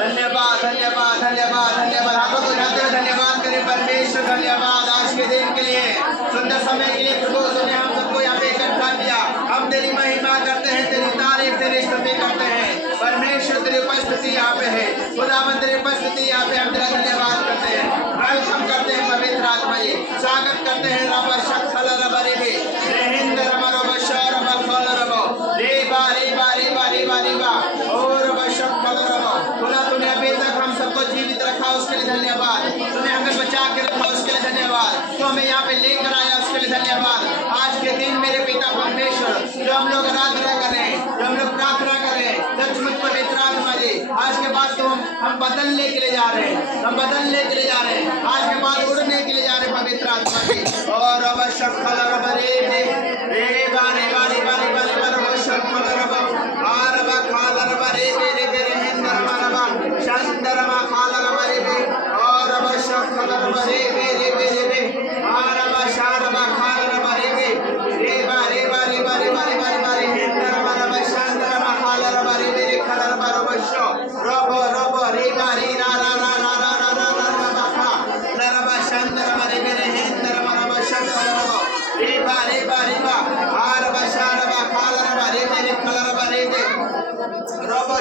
धन्यवाद धन्यवाद धन्यवाद धन्यवाद। आप लोग जाते हुए धन्यवाद करें परमेश्वर। धन्यवाद आज के दिन के लिए, सुंदर समय के लिए प्रभु तूने हम सबको यहाँ पे इकट्ठा किया। हम तेरी महिमा करते हैं, तेरी तारीफ तेरी स्तुति करते हैं। परमेश्वर तेरी उपस्थिति यहाँ पे है, खुदावंद तेरी उपस्थिति यहाँ पे हम तेरा धन्यवाद करते हैं, वेलकम करते हैं पवित्र आत्मा जी, स्वागत करते हैं रब शक्ल रब रेबे रेहिंद रब रब शर रब खल रब रेबा रेबा रेबा रेबा रेबा और रब शक्ल रब। खुदा तूने अभी तक हम सबको जीवित रखा उसके लिए धन्यवाद, तूने हमें बचा के रखा उसके लिए धन्यवाद, तो हमें यहाँ पे लेकर आया उसके लिए धन्यवाद। आज के दिन मेरे पिता परमेश्वर जो हम लोग आराधना करें, जो हम लोग प्रार्थना करें, सचमुच पवित्र आत्मा जी आज के बाद तो हम बदलने के लिए जा रहे हैं, हम बदलने के लिए जा रहे हैं, आज के बाद उड़ने के लिए जा रहे हैं पवित्र आत्मा जी। और रब शक्ल रब रेबे रेबा रेबा रेबा रेबा रेबा रब शक्ल रब आर रब खाल रब रेबे रेबे रेहिंद रब रब शंद रब खाल रब रेबे और रब शक्ल रब रेबे रेबे रेबे आर रब शार रब खाल रब रेबे रेबा रेबा रेबा रेबा रेबा रेबा रेहिंद रब रब शंद रब खाल रब रेबे रे खल रब रब शो रब रब रेबा रे रा रा रा रा रा रा रा रा रब खा रब शंद रब रेबे रेहिंद रब रब शक्ल रब रेबा रेबा रेबा आर रब शार रब खाल रब रेबे रे खल रब रेबे रब